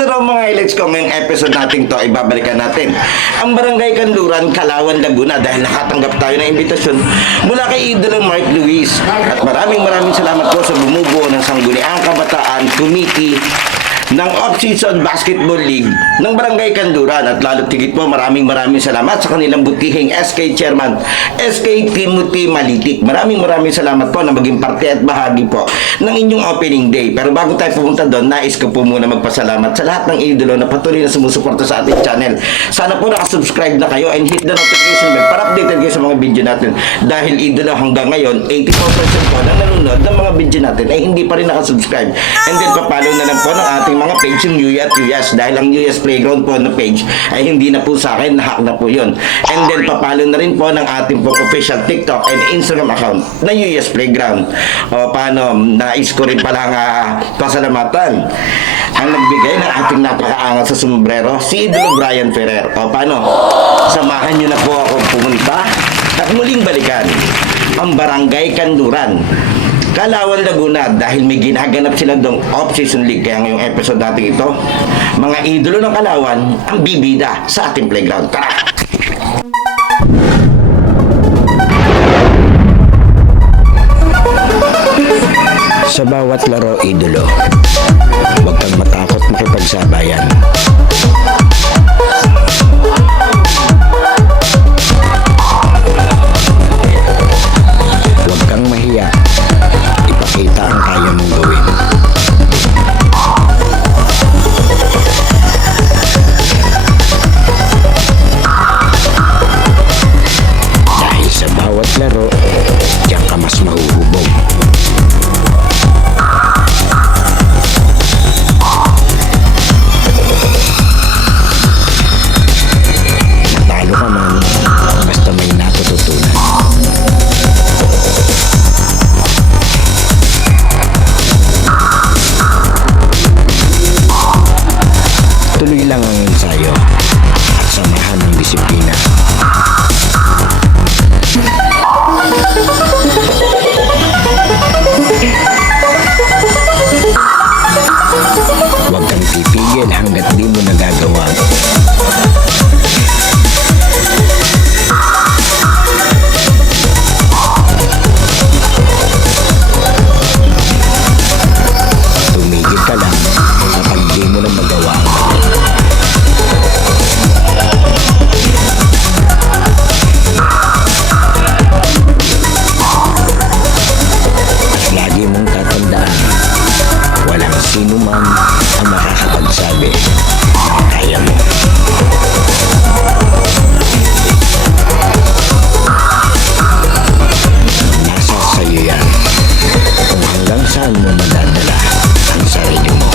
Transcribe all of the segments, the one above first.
na raw mga highlights ko ngayong episode natin to, ibabalikan natin ang Barangay Kanluran, Calauan, Laguna dahil nakatanggap tayo ng imbitasyon mula kay Idolo Mark Luis. At maraming salamat po sa bumubuo ng Sangguniang Kabataan Committee ng Off-Season Basketball League ng Barangay Kanluran. At lalo tigit po maraming salamat sa kanilang butihing SK Chairman SK Timothy Malitik. Maraming salamat po na maging parte at bahagi po ng inyong opening day. Pero bago tayo pumunta doon, nais ko po muna magpasalamat sa lahat ng idolo na patuloy na sumusuporta sa ating channel. Sana po nakasubscribe na kayo and hit the notification bell para updated kayo sa mga video natin. Dahil idolo hanggang ngayon 84% po na nanonood ng mga video natin ay hindi pa rin nakasubscribe. And then papalo na lang po ng ating mga page yung Yuya at Yuyas dahil ang Yuyas Playground po na page ay hindi na po sa akin, nahack na po yun. And then papalo na rin po ng ating po official TikTok and Instagram account na Yuyas Playground. O paano, nais ko rin palang pasalamatan ang nagbigay ng ating napakaangat sa sombrero, si Idolo Brian Ferrer. O paano, samahan nyo na po ako pumunta at muling balikan ang Barangay Kanluran, Calauan, Laguna dahil may ginaganap sila dong off-season league. Kaya ngayong episode natin ito, mga idolo ng Calauan ang bibida sa ating playground. Tara! Sa bawat laro, idolo, huwag kang matakot makipagsabayan. Huwag kang mahiya. Ipakita ang kaya mong gawin. Dahil sa bawat laro, diyan ka mas mahuhubog. Natalo ka man, basta may natututunan. Tuloy lang ang ensayo at samahan ng disiplina. Huwag kang pipigil hanggat di mo nagagawa. Tumigil ka lang kapag di mo na magawa ang mali. At lagi mong tatandaan, walang sino man ang makakapagsabi na kaya mo. Nasa sayo yan kung hanggang saan mo madadala ang sarili mo.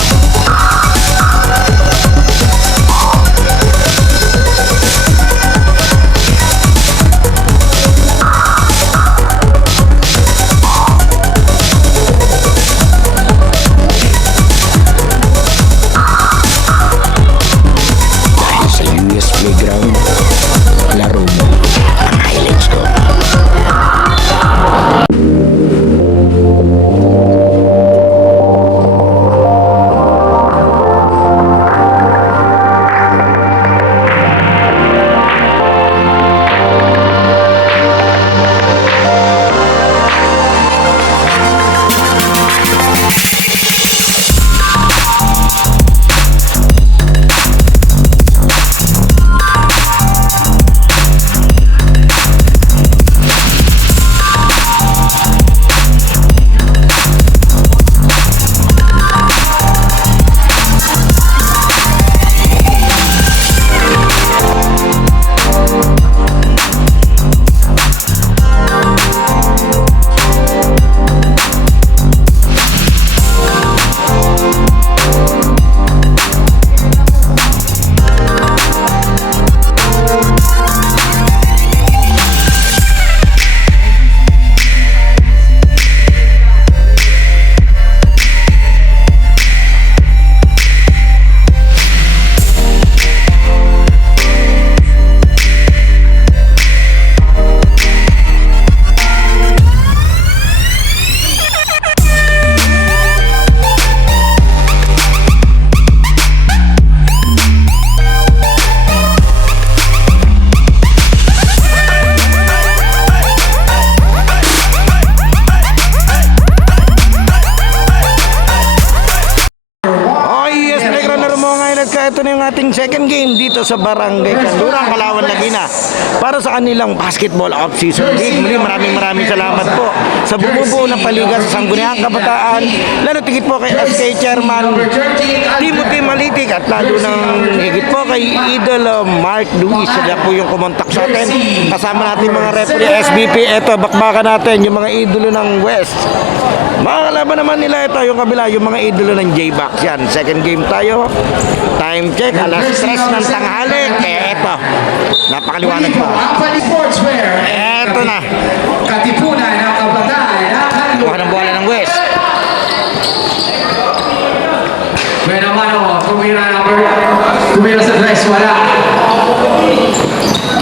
ito na yung ating second game dito sa Barangay Kanluran, Kalawan, Laguna para sa kanilang basketball off-season league. Muli maraming salamat po sa bumubuo ng paliga sa Sangguniang Kabataan, lalo tigit po kay SK Chairman Timothy Malitik at lalo ng higit po kay Idol Mark Luis. Sila po yung kumontak sa atin. Kasama natin mga referee SBP. Ito, bakbakan natin yung mga idolo ng West. Mga kalaban naman nila ito, yung kabila, yung mga idolo ng J-Box yan. Second game tayo. Time check, alas 3 ng tanghali. Kaya ito, napakaliwanag pa. Ito na. Katipunan ng Kabataan. Buka ng bola ng West. May naman kumira sa dress, wala.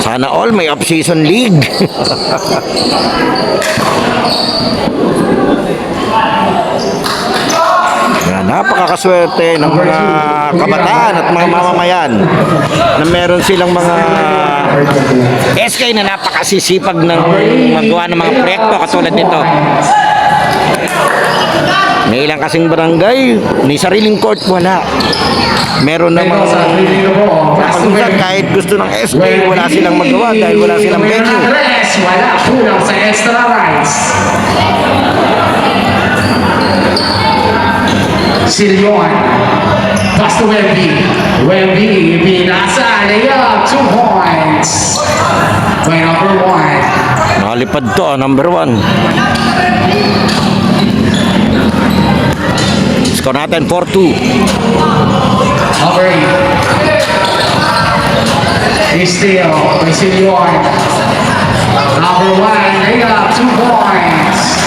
Sana all may off-season league. Yan, napakakaswerte ng mga kabataan at mga mamamayan na meron silang mga SK na napakasisipag ng magawa ng mga proyekto katulad nito. May ilang kasing barangay, may sariling court wala. Meron namang pag-usap kahit gusto ng SK, wala silang magawa dahil wala silang venue. Wala, kulang sa extra rights. Silyon, pass to Wemby. Wemby, binasa, layup, 2 points. By number 1. Nakalipad to, number 1. Score natin 4-2. Number 8. Steal by Silyon. Number 1, layup, 2 points.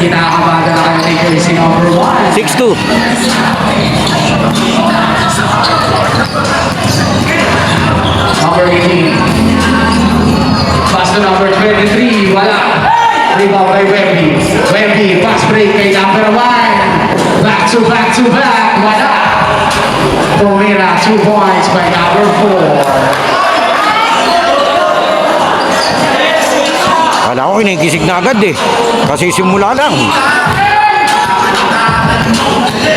Kinakabaga na kayo ni Jersey number 1. 6-2. Number 18. Pass to number 23. Wala. Rebound by Wemby. Wemby, pass break kay number 1. Back to back. Wala. Pumira, 2 points by number 4. Wala ko, kinigisig na agad eh. Kasi simula lang.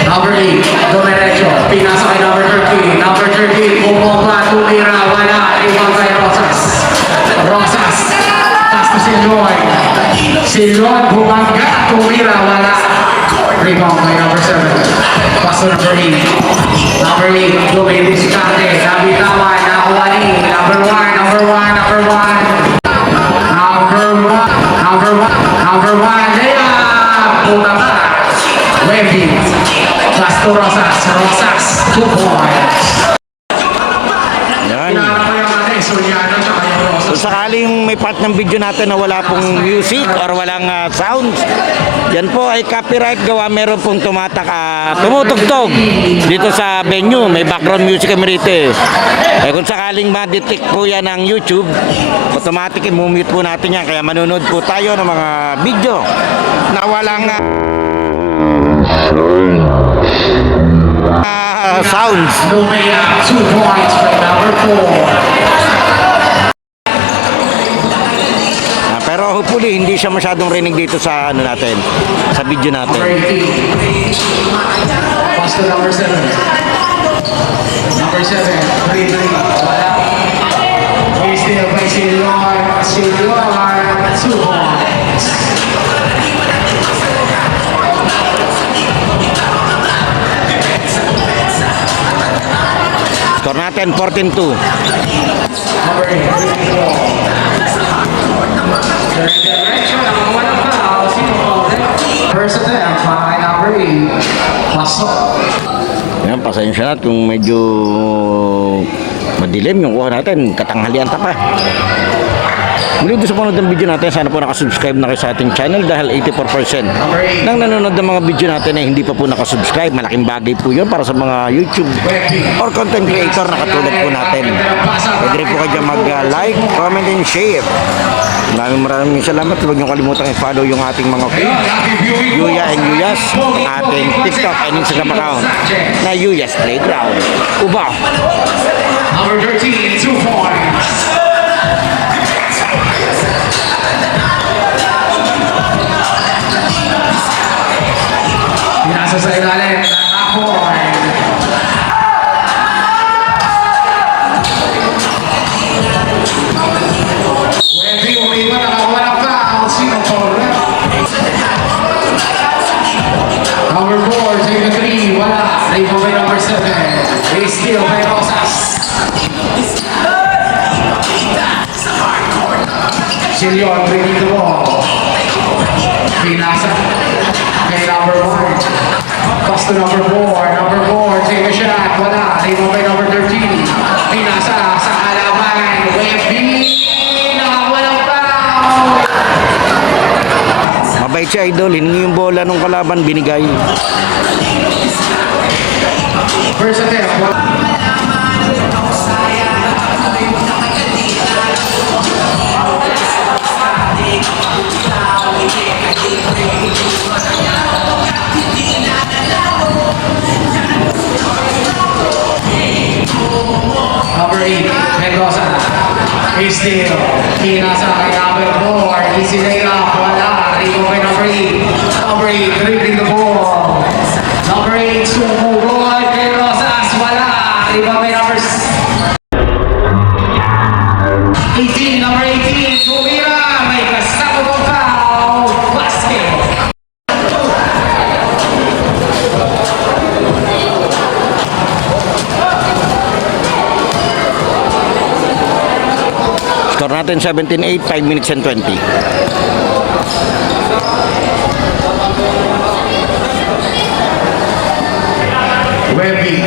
Number 8, Domerecho. Pinasa kay number 13. Number 13, bumomba, tumira, wala. Rebound kay Rosas. Rosas. Pass to Silon. Silon, bumangga, tumira, wala. Rebound kay number 7. Pass to number 8. Number 8, Domerecho. Nabitawan, nakuha ni. Number 1. Number 1, layup! Punta pa. Wemby. Pass to Rosas. 2 points. Yan. Kailangan ko yung Soriano tsaka yung Rosas. Kung sakaling may part ng video natin na wala pong music or walang sounds, yan po ay copyright gawa. Meron pong tumutugtog dito sa venue. May background music kami rito eh. Kung sakaling ma-detect po yan ng YouTube, automatic i-mute po natin yan. Kaya manonood po tayo ng mga video na walang sounds. Lumea, 2 points by number 4. Pero hopefully hindi siya masyadong rinig dito sa natin, sa video natin. Number 18. Pass to number 7. Number 7, 3-3. Wala. Wasted by Silon. 2 points. Score natin 14-2. Number 8, 3-4. First attempt by number 8. Pasok. Yan, pasensya na kung medyo madilim yung kuha natin, katanghalian pa. Muli doon sa panood ng video natin, sana po nakasubscribe na kayo sa ating channel dahil 84% ng nanonood ng mga video natin ay hindi pa po nakasubscribe. Malaking bagay po yun para sa mga YouTube or content creator na katulad po natin. Pwede rin po kayo mag-like, comment, and share. Maraming salamat. Huwag niyong kalimutang i-follow yung ating mga page, Yuya and Yuyas, ang ating TikTok and Instagram account na Yuyas Playground. Uba! Number 13, 2 points. Pinasa sa ilalim. Point. Silion bringing the ball. Pinasa kay number 1. Pass to number 4. Number 4, take a shot. Wala. Rebound by number 13. Pinasa sa halaman. Webby. Nakawalang foul. Mabait si Idol, hiningi yung bola nung kalaban, binigay. First attempt. Number 8, Mendoza. Still, pinasa kay number 4. Easy layup, wala. Rebound by number 8. Number 8, dribbling the ball. Number 8, sumugod kay Rosas, wala. Rebound by number 18. Number 18, tumira. May kasama kong foul. Basket. Score natin 17-8, 5 minutes and 20. Webby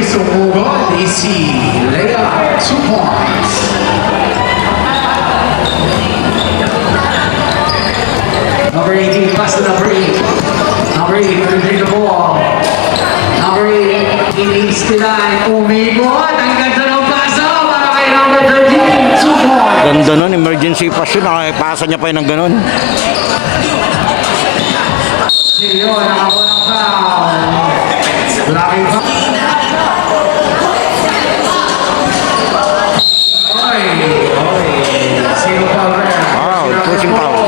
sumugod. Easy layup. 2 points. Number 18, pass to number 8. Number 8, dribbling the ball. Number 8, iniistilan, umikot. Ang ganda ng pasa para kay number 13. 2 points. Ganda nun, emergency pass yun, nakapasa niya pa yun ng ganun. Silio, nakawalang foul. Blocking foul. Oy. Sino foul rin? Wow, pushing foul.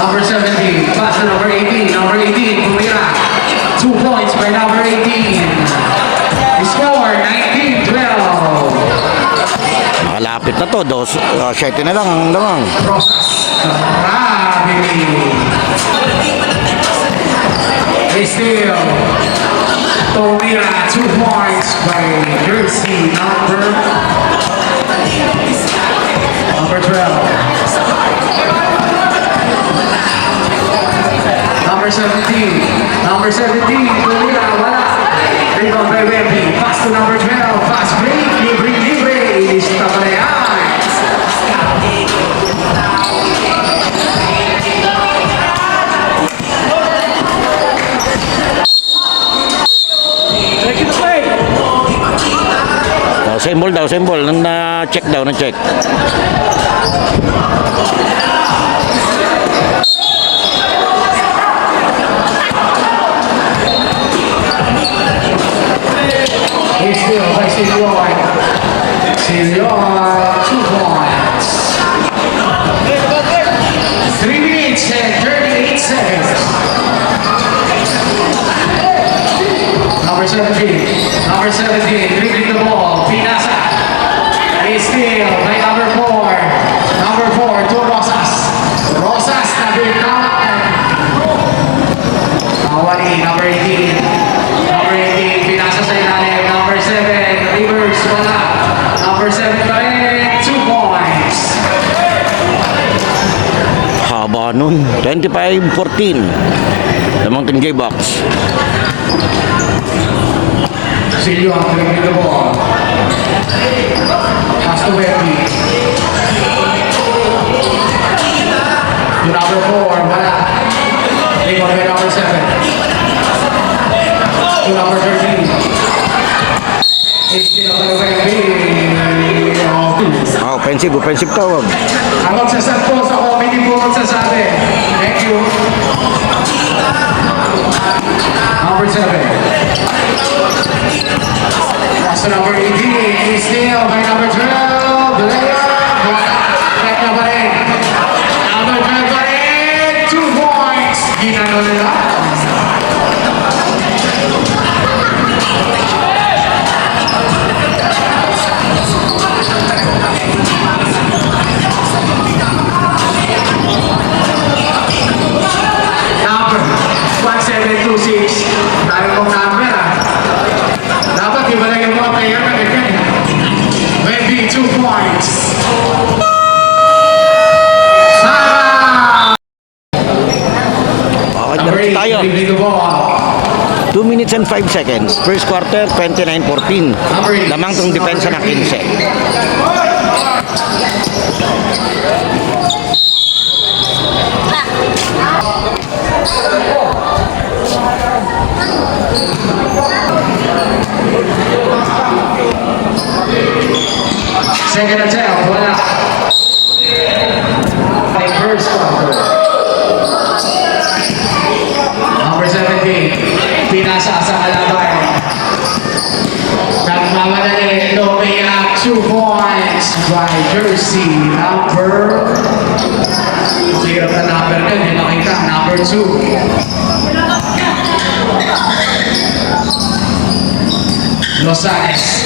Number 17, pass to number 18. Number 18, tumira. 2 points by number 18. Score, 19-12. Malapit na to, 7 na lang ang lamang. Rosas. Grabe. Still, tumira. 2 points by jersey number 12. Number 17, tumira, wala. Rebound by Webby. Pass to number 12. Fast break, libre. Lista pa na yan. Symbol, na-check daw, na-check. Still by Silion. Silion, 2 points. 3 minutes and 38 seconds. Number 17, dribbling the ball. Pinasa. Still by number 4. Number 4, to Rosas. Rosas na bigkawan. Awali, number 18. Number 18, pinasa sa ilalim. Number 7, reverse, wala. Number 7 pa rin, 2 points. Haba nun, 25-14. Lamang Team J-Box. Silio ang dribbling the ball. Pass to Webby. To number 4, wala. Rebound by number 7. To number 13. It's still by Webby. Offensive tawag. Ang magsasampo sa committee po magsasabi. Thank you. Number 7. Pass to number 18. It's still by number 12. Layup. Red na ba rin? Number 12 pa rin. 2 points. Ginano nila. Number 1726. 2 points. Sara! Okay, Number diretso 8, tayo. leading the ball. 2 minutes and 5 seconds. First quarter, 29-14. Lamang tong depensa ng 15. Second attempt, wala. First quarter. Number 17, pinasa sa kalaban. Nagmamadali, Lumia, 2 points by jersey number. Hirap na number na, hindi makita. Number 2. Losales.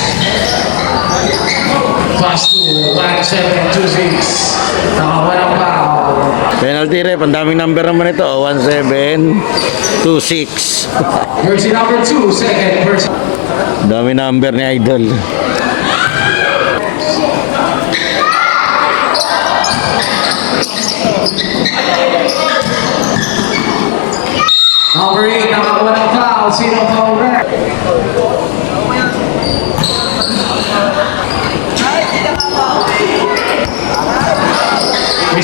Pass to 1726. Nakawalang foul. Penalty rep, ang daming number naman ito. 1726. Jersey number 2, second person. Dami number ni Idol. Number 8, nakawalang foul. Sino foul rep?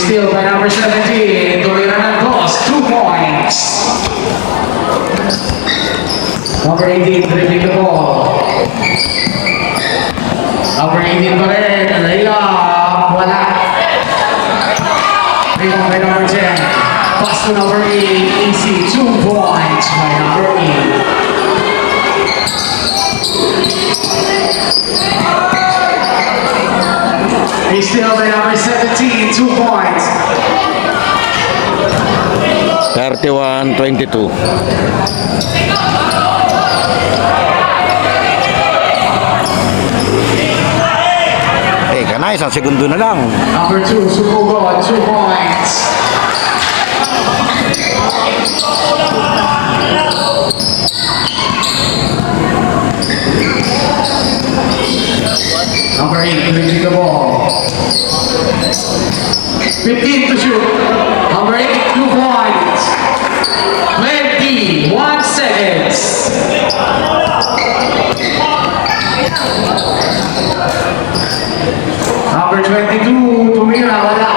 Steal by number 17. Tumira ng cross, 2 points. Number 18, dribbling the ball. Number 18 pa rin. Layup. Wala. Rebound by number 10. Pass to number 8. Easy. 2 points by number 8. He's still by number 17. 2 points. 31-22. Teka na, isang segundo na lang. Number 2, Sukubo, 2 points. Number 8, leading the ball. 15 to shoot. Number 8, 2 points. 21 seconds. Number 22, tumira, wala.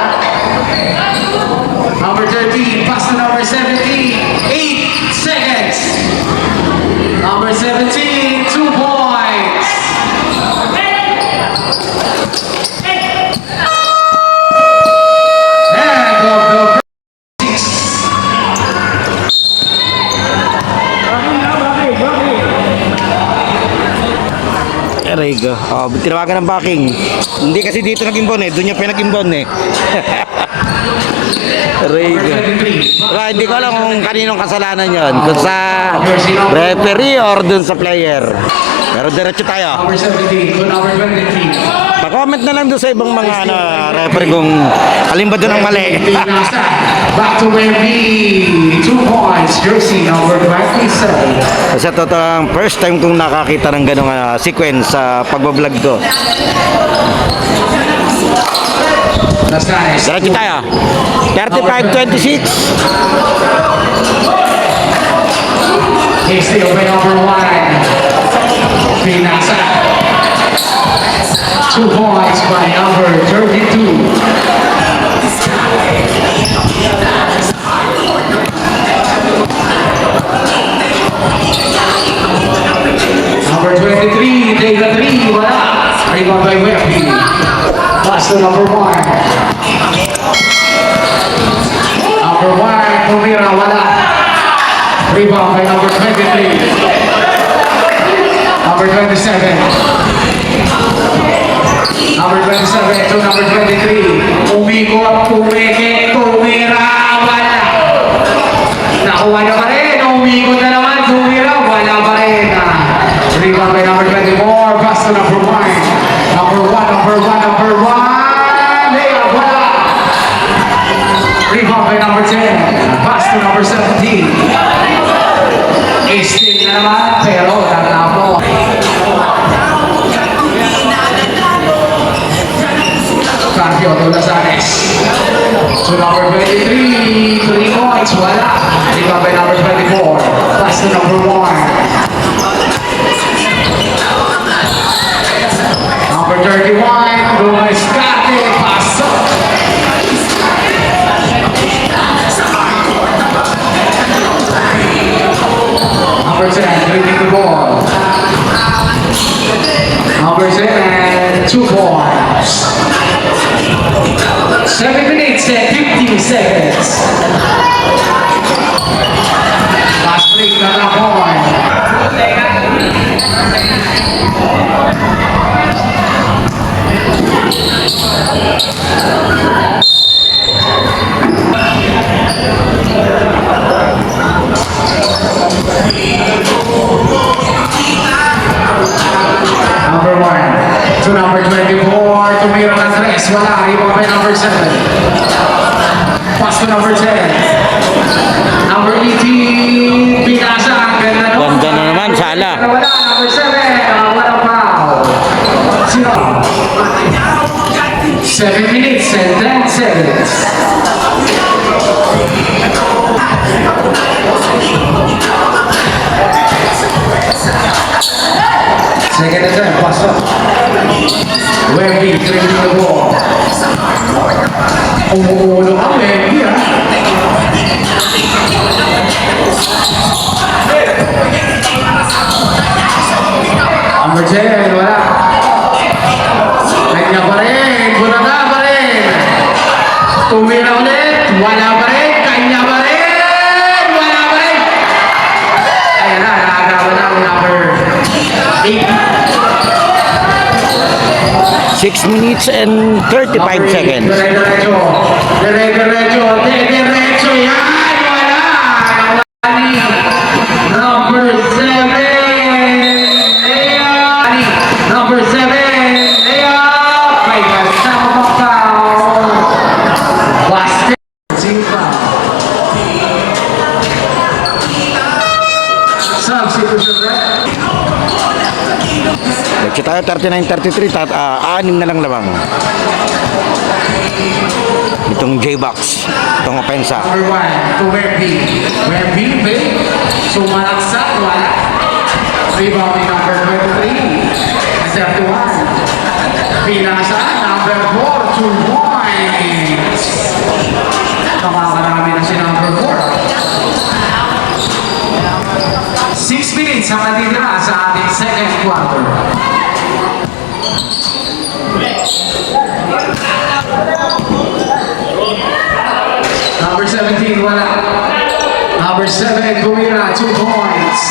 Number 13, pass to number 17, 8 seconds. Number 17, 2 points. And of the Aray go. Oh, tinawagan ng backing. Hindi kasi dito nag-inbound eh. Doon niya pinag-inbound eh. Aray go. Wala, hindi ko alam kung kaninong kasalanan yon. Kung sa referee or dun sa player. Pero diretso tayo. number 17 to number 23. Pa-comment na lang doon sa ibang mga referee kung alin ba doon ang mali. Back to Wemby, 2 points, jersey number 27. Sa totoo, first time kong nakakita ng ganong sequence sa pagbablog ko. Losales. Diretso tayo. 35-26. He's still by number 1. Pinasa. 2 points by number 32. Number 23, take the 3, wala. Rebound by Wemby. Pass to number 1. Number 1, tumira, wala. Rebound by number 23. Number 27. Number 27 to number 23. Umikot, tumigit, tumira, wala. Nakuha na pa rin. Umikot na naman, tumira, wala pa rin. Rebound by number 24. Pass to number 1. Number 1. Layup, wala. Rebound by number 10. Pass to number 17. Steal na naman, pero tatapo. Eustachio Tulazanes. To number 23, 3 points, wala. Rebound by number 24. Pass to number 1. Number 31, Gomez Carte, pasok. Number 10, dribbling the ball. Number 7, 2 points. 7 minutes and 15 seconds. Last break, another point. Number 1 to number 24, tumira ng 3, wala, rebound by number 7. Pass to number 10. Number 18, pinasa, ang ganda nun. Ganda na naman, Sala. Wala, number 7, walang foul. 7 minutes and 10 seconds. Second attempt, pass up. Wemby, dribbling the ball. Umuulo ang Wemby, ha? Number 10, wala. Kanya pa rin, Bunaga pa rin. Tumira ulit, wala pa rin, kanya pa rin, wala pa rin. Ayan na, nakagawa na ang number 8. 6 minutes and 35 seconds. Dire-diretso, dire-diretso, yan, wala. Number 7, Leon. Number 7, Leon. May kasama pa foul. Basket. Substitution, right? Nagsi tayo 39-33, 6 na lang lamang. Itong J-Box, itong opensa. Number 1 to Wemby. Wemby, babe. Sumalaksak, wala. Rebound ni number 23. 31. Pinasa, number 4, 2 points. Nakakarami na si number 4. 6 minutes ang natitira sa ating second quarter. Number 17, wala. Number 7, Gumira, 2 points.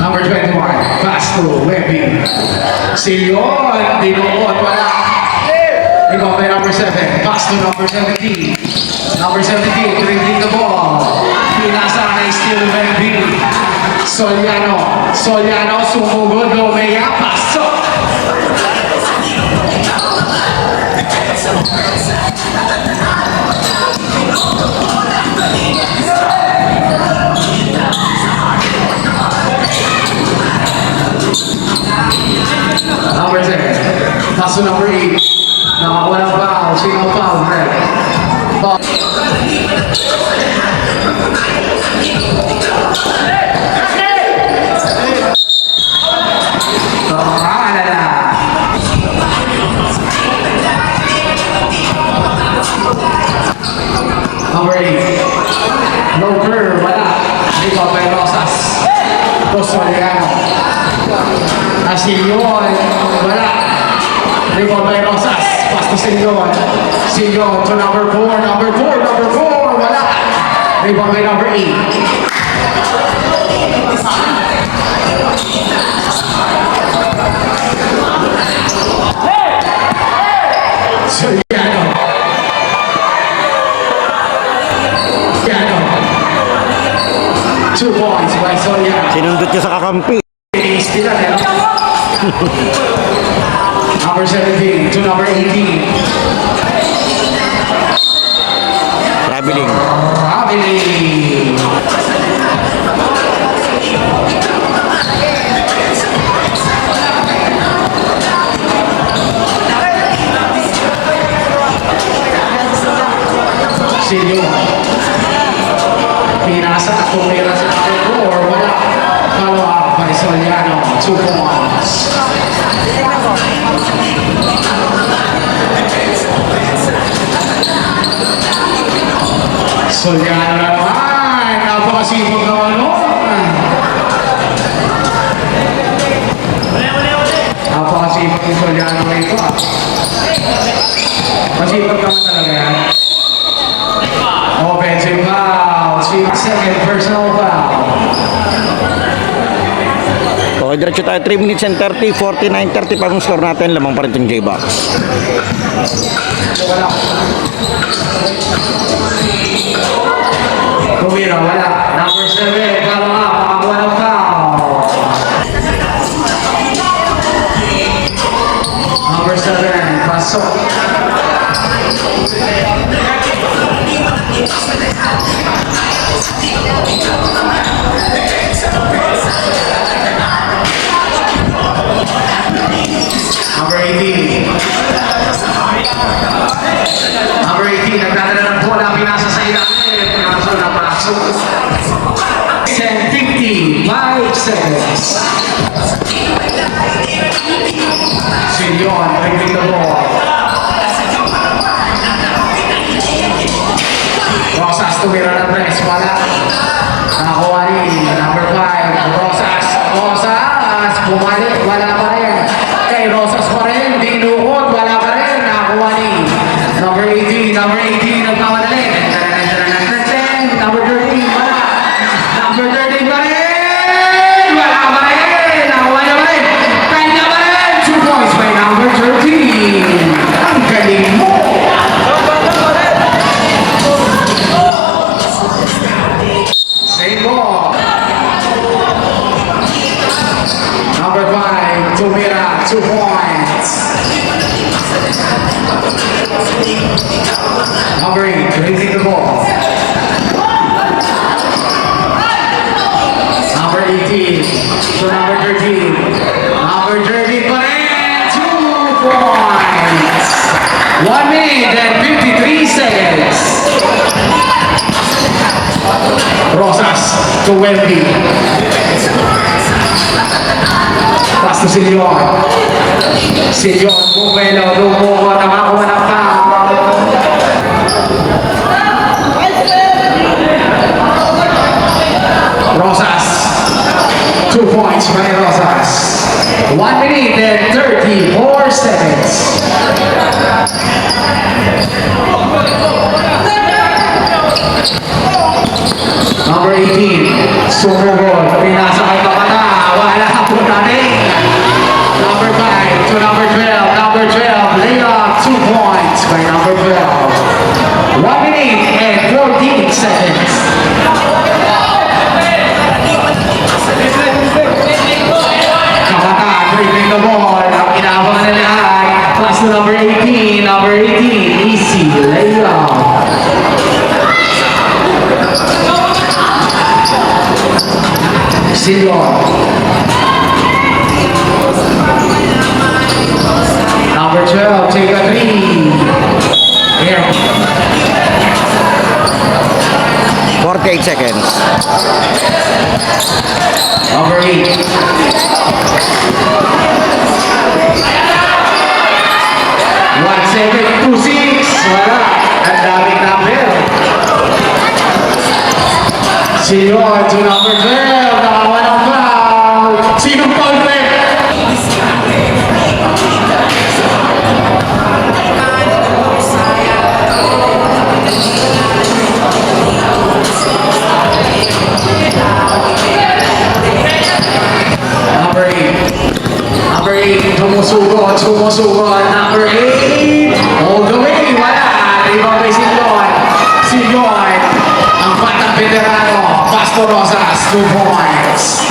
Number 21, pass to Wemby. Silyon, dinuot, wala. Rebound by number 7, pass to number 17. Number 17, dribbling the ball. Pinasa na still Wemby. Soliano, sumugod, Lomea, pasok. Number 10, pass to number 8. Nakakuha ng foul, sino ang foul, Greg? Foul. Number 8. Low curve, wala. Rebound by Rosas. Soliano. Asilyon, wala. Rebound by Rosas. Pass to Silyon. Silyon to number 4. Number 4, wala. Rebound by number 8. Soliano. 2 points by Soliano. Sinundot niya sa kakampi. Istilan, eh, no? Number 17 to number 18. Traveling. Traveling. Pinasa at tumira sa number 4. Wala. Follow up by Soliano. 2 points. Soliano naman. Napakasipag naman nun. Napakasipag yung Soliano rito ah. Masipag naman talaga yan. Offensive foul. Second personal foul. Okay, diretso tayo. 3 minutes and 30, 49-30 pa ang score natin. Lamang pa rin itong J-Box. Wala. Tumira, wala. Number 7, follow up. Makakuha ng foul. Number 7, pasok. Number 18. Number 18, nagdadala ng bola, pinasa sa ilalim. Pinasa na pasok. 10:50, 5 seconds. Silion, bring the ball. Rosas, tumira ng press, wala. Nakakuha rin, number 5, Rosas. Rosas, bumalik, wala pa rin. Kay Rosas pa rin, dinukot, wala pa rin. Nakakuha rin. Number 18, nagmamadali. Number 13, wala. Number 13 pa rin. Wala pa rin. Nakakuha na pa rin. Kanya pa rin. 2 points by number 13. Ang galing mo. Same ball. Number 5, Tumira, 2 points. Number 8, releasing the ball. Number 18 to number 13. Number 13 pa rin, 2 points. 1 minute and 53 seconds. Rosas to Wemby. Pass to Silion. Silion, bumelo, lumuha, nakakuha ng foul. Rosas. 2 points by Rosas. 1 minute and 34 seconds. Number 18, sumugod, pinasa kay Kapata, wala po natin. Number 5 to number 12, number 12, layup, 2 points by number 12. 1 minute and 14 seconds. Kapata, dribbling the ball, ang inaabangan na lahat. Pass to number 18, easy, layup. Silion. Number 12, take a 3. Here. 48 seconds. Number 8. One second, 2-6. Wala. Ang daming number. Silion to number 12. Nakawa ng foul. Sinong foul pa eh? Number 8, tumusugot. Number 8, all the way, wala. Rebound kay Silion. Silion, ang batang veterano, Pastor Rosas, 2 points.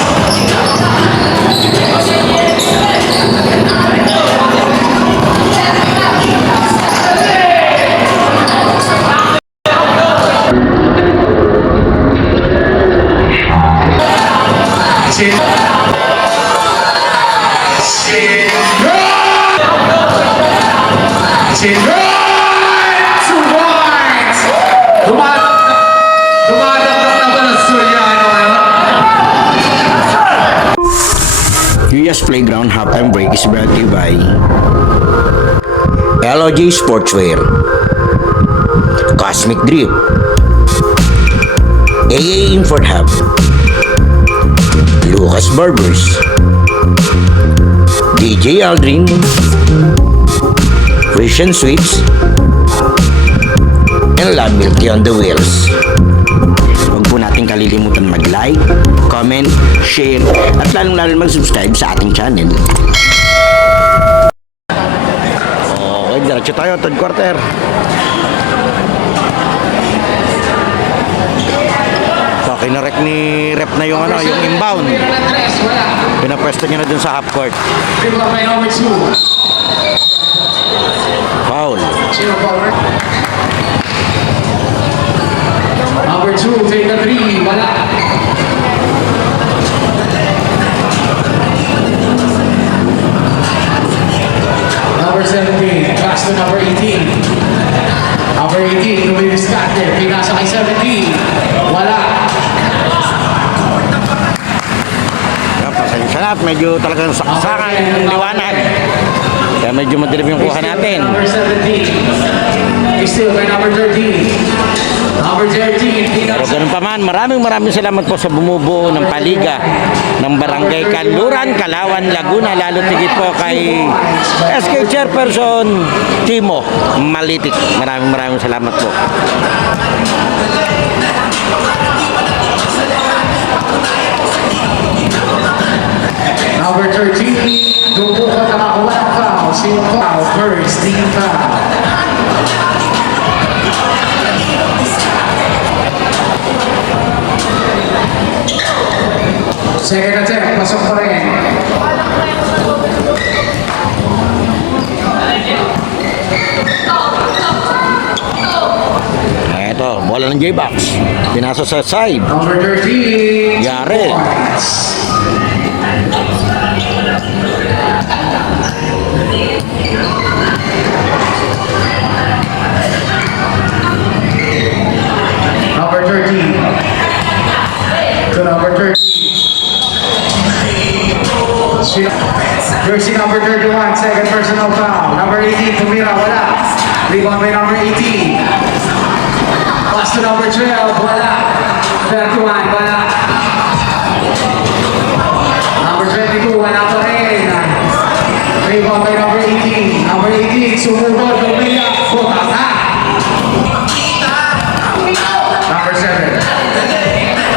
Dumadagdag na ba na Lucas Playground halftime break is brought to you by LOG Sportswear, Cosmic Drip, AA Import Hub, Lucas Barbers, DJ Aldrin, Christian Sweets, and Love Milky on the Wheels. Huwag po natin kalilimutan mag-like, comment, share, at lalong-lalo mag-subscribe sa ating channel. Okay, diretso tayo, third quarter. So, kinarek ni Rep na yung inbound. Pinapwesto niya na dun sa half court. Pick up by number 2. Foul. Number 2, take the 3. Wala. Number 17, pass to number 18. Number 18, Luis Viscante. Pinasa kay 17. Wala. Pasensya na at medyo talagang saksakan ng liwanag. Kaya medyo madilim yung kuha natin. Number 17. Still by number 13. Number 13. Pero ganun pa man, maraming salamat po sa bumubuo ng paliga ng Barangay Kanluran, Kalawan, Laguna, lalo tigit po kay SK Chairperson Timo Malitik. Maraming salamat po. Number 13, doon po ka nakakuha ng foul. Sino foul? First team foul. Second attempt, pasok pa rin. Eto, bola ng J-Box. Pinasa sa side. Number 13, Yari. points. Number 13. To number 13. Jersey number 31, second personal foul. Number 18, Tumira, wala. Rebound by number 18. Pass to number 12, wala. 31, wala. Number 22, wala pa rin. Rebound by number 18. Number 18, sumugod, Tumira, butata. Number 7.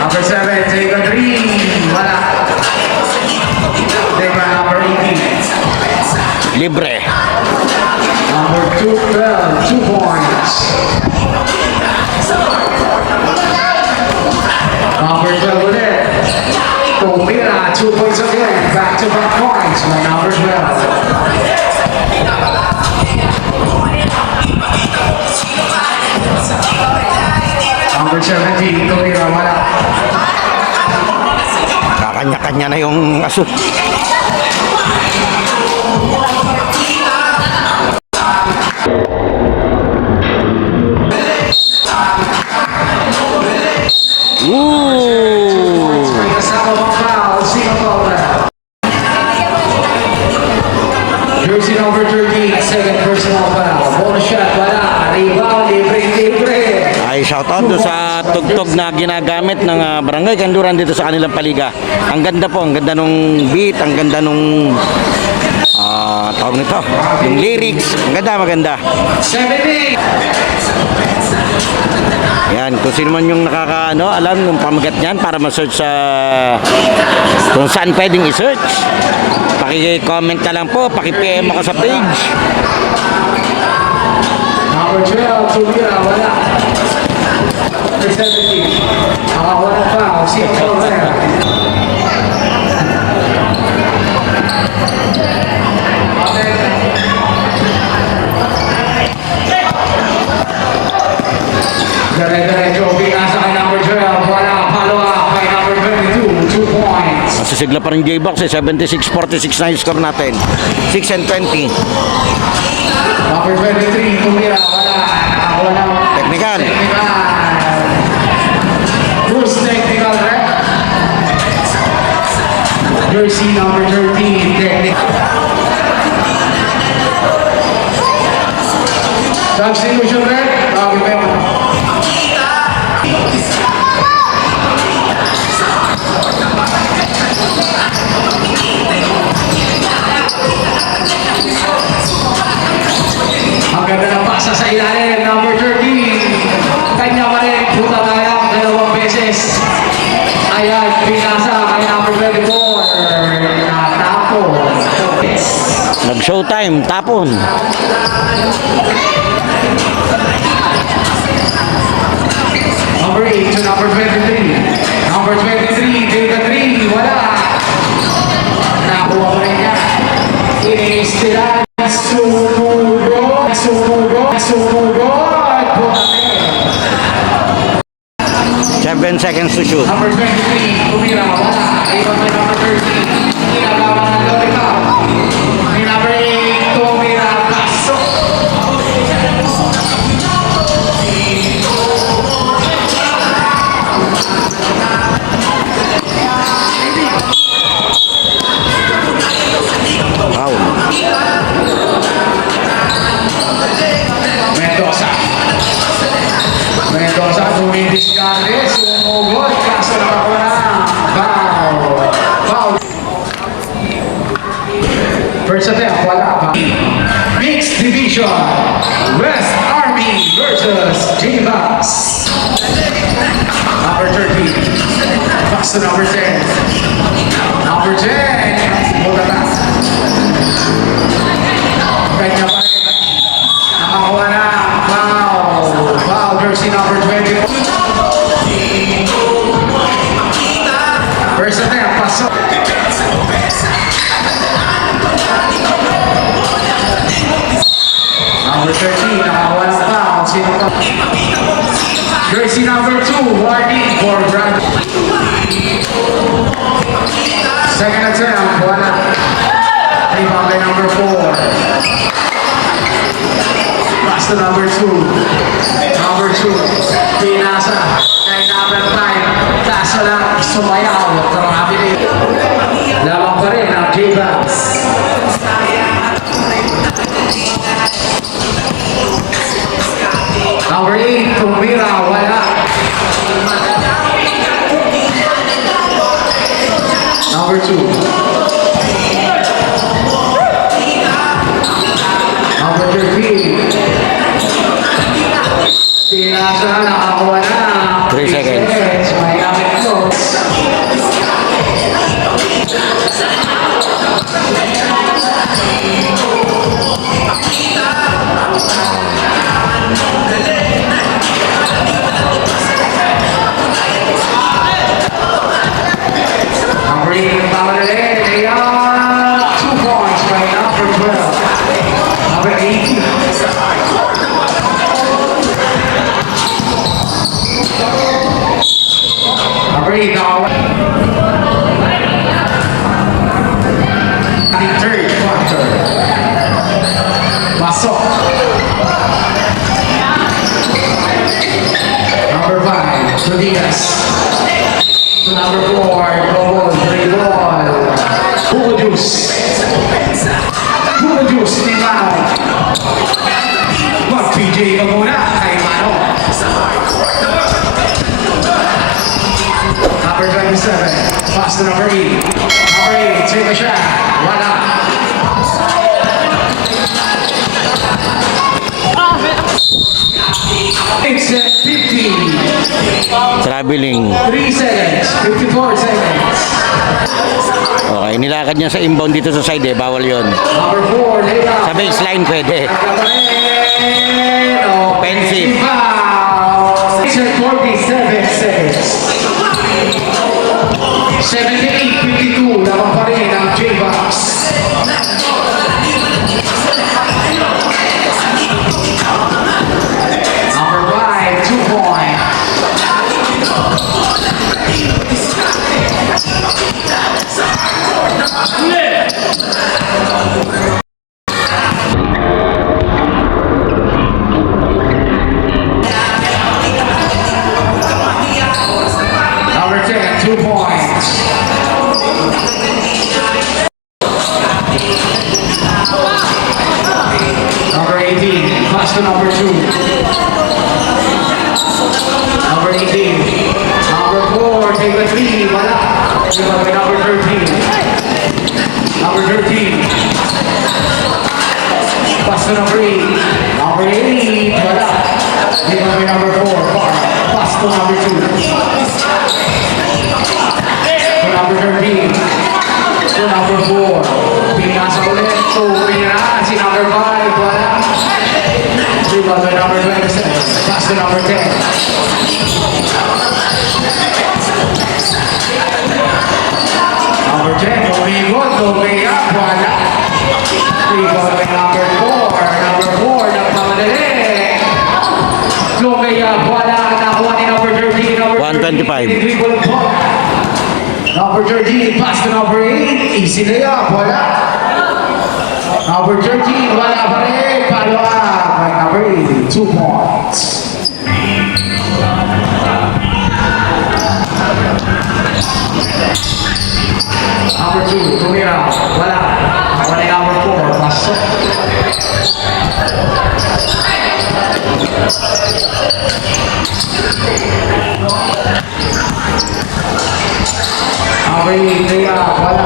Number 7, take a 3, wala. Take a number 18. Libre. Number 12, 2 points. Number 12 ulit. Tumira, 2 points again. Back-to-back points by number 12. Number 17, Tumira, wala. Kakanya-kanya na yung aso. Ooh! Kasama mga foul, sino foul? Jersey number 13, second personal foul. Bonus shot, wala. Rebound, libre. Ay, shoutout doon sa tugtog na ginagamit ng Barangay Kanluran dito sa kanilang paliga. Ang ganda po, ang ganda nung beat, ang ganda nung tawag nito, yung lyrics. Ang ganda, maganda. 17. Yan, kung sino man yung alam yung pamagat niyan para ma-search sa kung saan pwedeng i-search. Paki-comment na lang po, paki-PM ako sa page. Number 12, Tumira, wala. Number 17. Nakakuha ng foul, sino foul? Dire-diretso, pinasa kay number 12, wala. Follow up kay number 22, 2 points. Masisigla pa rin J-Box 76-46 na yung score natin. 6 and 20. Number 23, Tumira, wala. Nakakuha ng Technical. Bruce technical rep. Jersey number 13, Substitution red. Bago pa yun. Ang ganda ng pasa sa ilalim. Number 13. Kanya pa rin. Puta tayo. Dalawang beses. Ayan. Pinasa kay number 24. Natapo. Nag-showtime, tapon. Number 8 to number 23. Number 23, Data 3, wala. Nakuha pa rin niya. Iniistilan. Sumugod. Sumugod. Sumugod. Bukate. 7 seconds to shoot. Number 23, tumira. Wala. Iba pa number 13. Ginagawa ng Lorita. May number 8, tumira. Pasok. Wow. Mendoza. Mendoza dumidiskarte, sumugod, kaso nakakuha na. Foul. Foul. First attempt, wala. Mixed division. West Army versus J-Bucks. Number 13. Pass to number 10. Number 10. Bogata. Kanya pa rin. Nakakuha na. Foul. Foul jersey number 20. First attempt, pasok. Number 13, nakakuha ng foul. Sino pa? Jersey number 2, warning for Brad. Second attempt, wala. Rebound by number 4. Pass to number 2. Number 2. Pinasa. Kay number 5. Kaso lang. Sumayaw. Grabe din. Lamang pa rin ang J-Bucks. Number 8. Tumira. Wala. Number 2. Number 13. Pinasa, nakakuha na. 3 seconds. May gamit ko. Number 8, yung tama na rin. Ayan, 2 points by number 12. Number 18. Number 8, nakakuha. Ating third quarter. Pasok. Number 5, Rodriguez. To number 4, Global, three ball. Hugo Juice. Hugo Juice, Timao. Mag-PJ ka muna kay Mano. Number 27, pass to number 8. Number 8, take a shot. Wala. It's at 50. Traveling. 3 seconds. 54 seconds. Okay, nilakad niya sa inbound dito sa side eh. Bawal yon. Number 4, lay out. Sa baseline pwede. Offensive. It's at 47 seconds. 78-52. Lamang pa rin ang J-Bucks. Number 5, 2 point. Number 10, 2 points. Rebound by number 13. Number 13. Pass to number 8. Number 8. Wala. Rebound by number 4. Far. Pass to number 2. To number 13. To number 4. Pinasa ulit. Tumira. Si number 5. Wala. Rebound by number 27. Pass to number 10. Number 10, Domingo, Domingo, wala. Rebound by number 4. Number 4, nagpamadali. Domingo, wala. Nakuha ni number 13. Number 125. 13, dribble po. Number 13, pass to number 8. Easy layup, wala. Number 13, wala pa rin. Follow up by number 8. 2 points. Number 2, tumira. Wala. Wala number 4. Pasok. Number 8, tumira. Wala.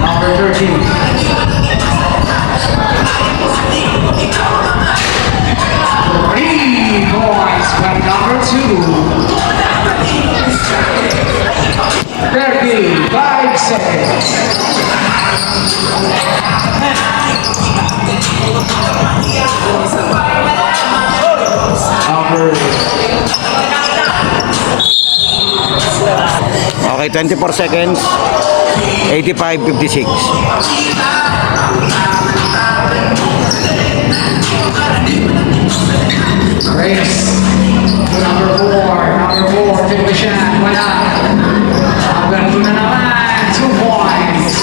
Number 13. 3 points by number 2. 35 seconds. Number Okay, 24 seconds. 85-56. race to number 4. Number 4, take the shot. Wala. Number 2 na naman. 2 points.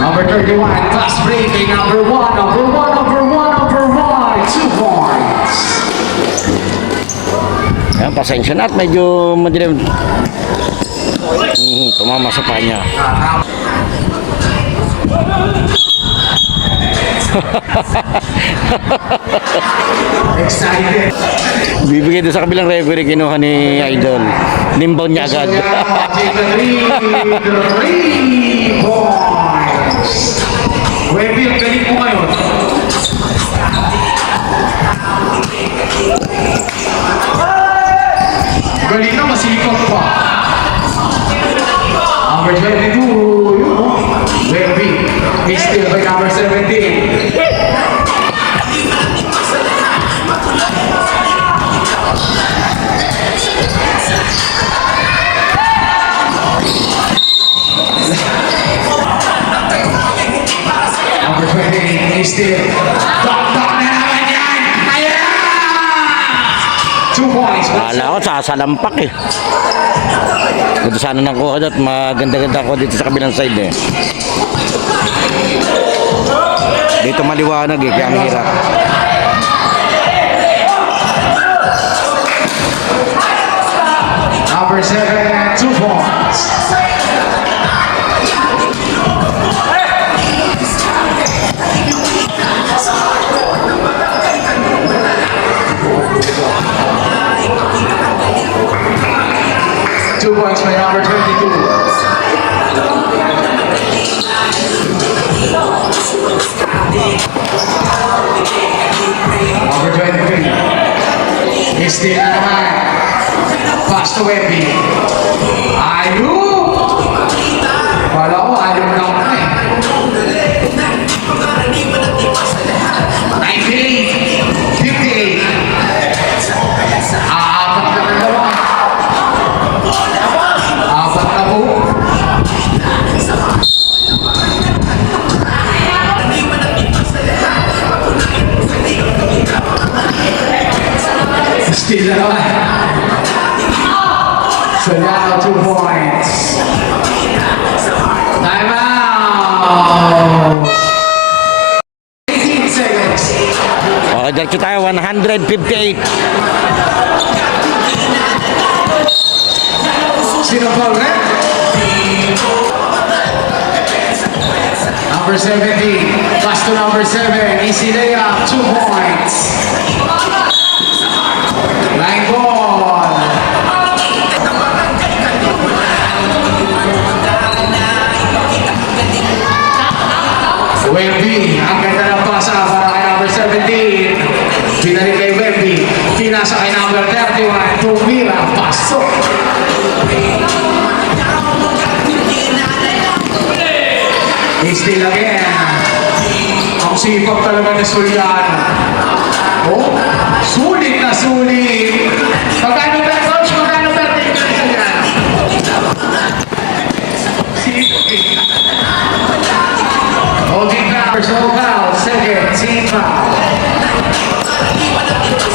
Number 31, fast break. Number 1, number 1, number 1, number 1. 2 points. Yan, pasensya na at medyo madilim. Tumama sa panya. Excited. Bibigay doon sa kabilang referee, kinuha ni Idol. Nimbound niya agad. Take the lead. 3 points. Webby, ang galing mo ngayon. Galing na, masikot pa. Number 22, yun o. Webby, still by number 17. Number 28, still. Tok-tok na naman yan! Ayan! 2 points. Wala ko, sasalampak eh. Ito sana nakuha doon at maganda-ganda ako dito sa kabilang side eh. Dito maliwanag eh, kaya ang hirap. Number 7, 2 points. Two points by number 22. Number 23. Still na naman. Pass to Webby. Ayun! Wala ko, ayun lang na eh. 98, 58. Apat na dalawa. Apat na po. Still na naman. So now 2 points. Time out! 158. Sino pa ulit? Number 17, pass to number 7, easy layup, 2 points. Line ball. Wemby, ang ganda ng pasa para kay number 17. Pinalik kay Wemby, pinasa kay number 31, tumira, pasok. Still again. Ang sipag talaga ni Sulian. Oh, sulit na sulit. Magkano ba, coach? Magkano ba? Holding powers, no foul. Second, team foul.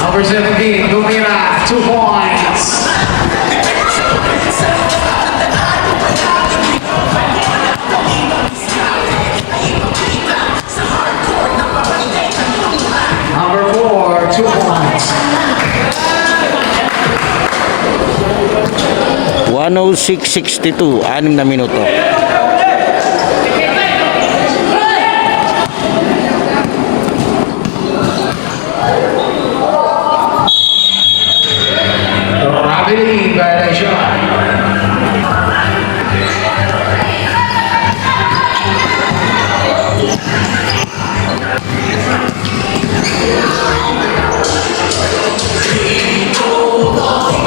Number 17, Lumira, 2 points. Number 4, 2 points. 106.62, 6 na minuto. Robin violation.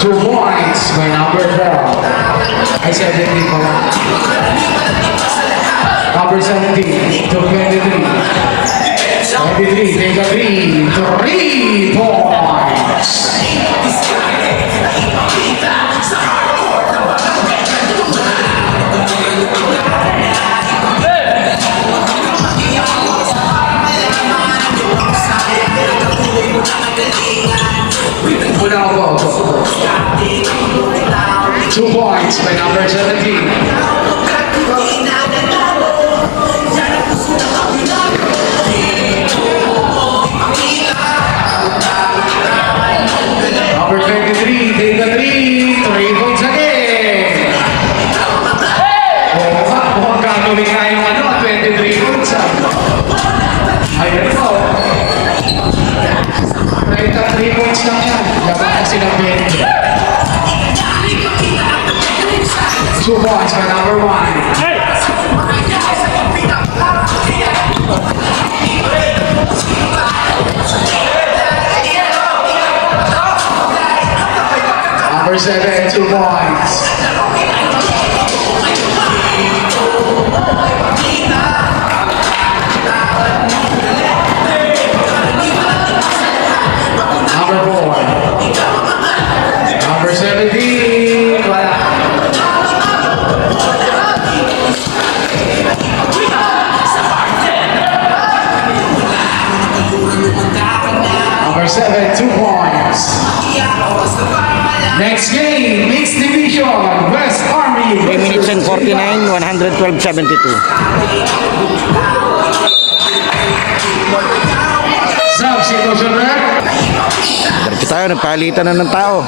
Two points by number 12. I said it before. Number 17 to 23. 23, take a 3 points. Una ako. 2 points by number 17. Number 23, take a 3 points again. Oh, mukhang gagawin nga yung 23 points. Ayun po. Kahit 3 points lang yan. Dapat kasi ng 20. 2 points by number 1. Number 7, 2 points. Number 4. Number 17. Wala. Number 7, 2 points. Next game, mixed division, West Army. 3 minutes and 49, 112.72. Substitution rep. Diretso tayo, nagpalitan na ng tao.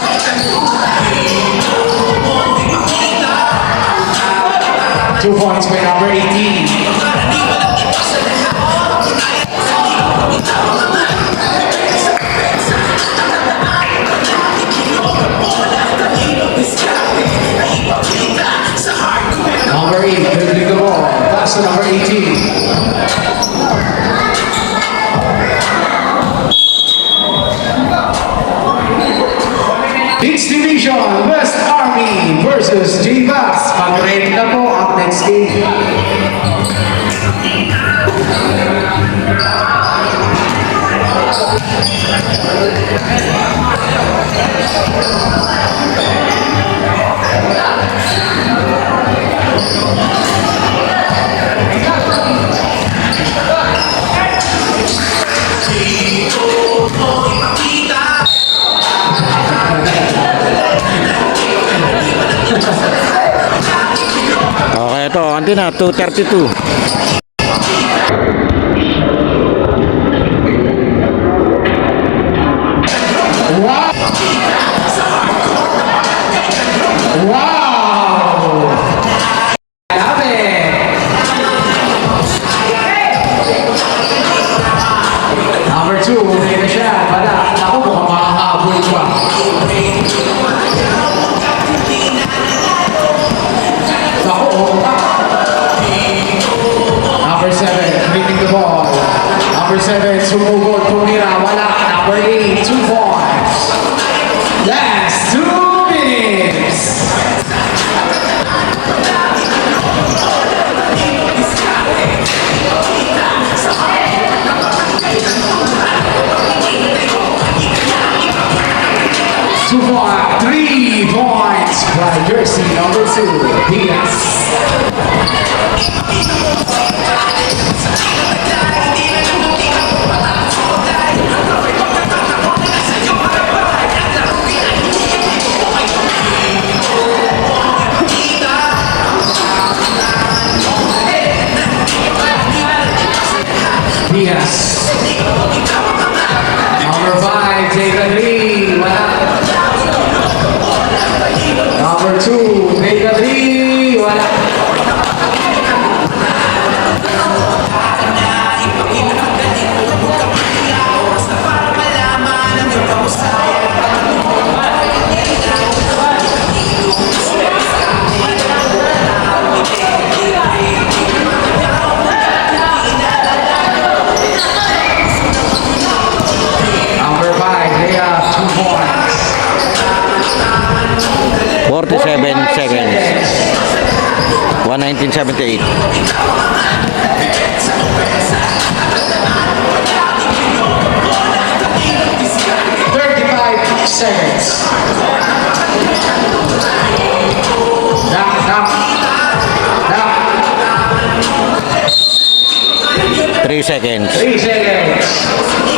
Two points by number 18. Number 8, dribbling the ball. Pass to number 18. Mixed division, West Army versus J-Bass. Mag-ready na po ang next game. Okay, ito, ante na, 2:32. 1978. 35 seconds. Down. 3 seconds. 3 seconds.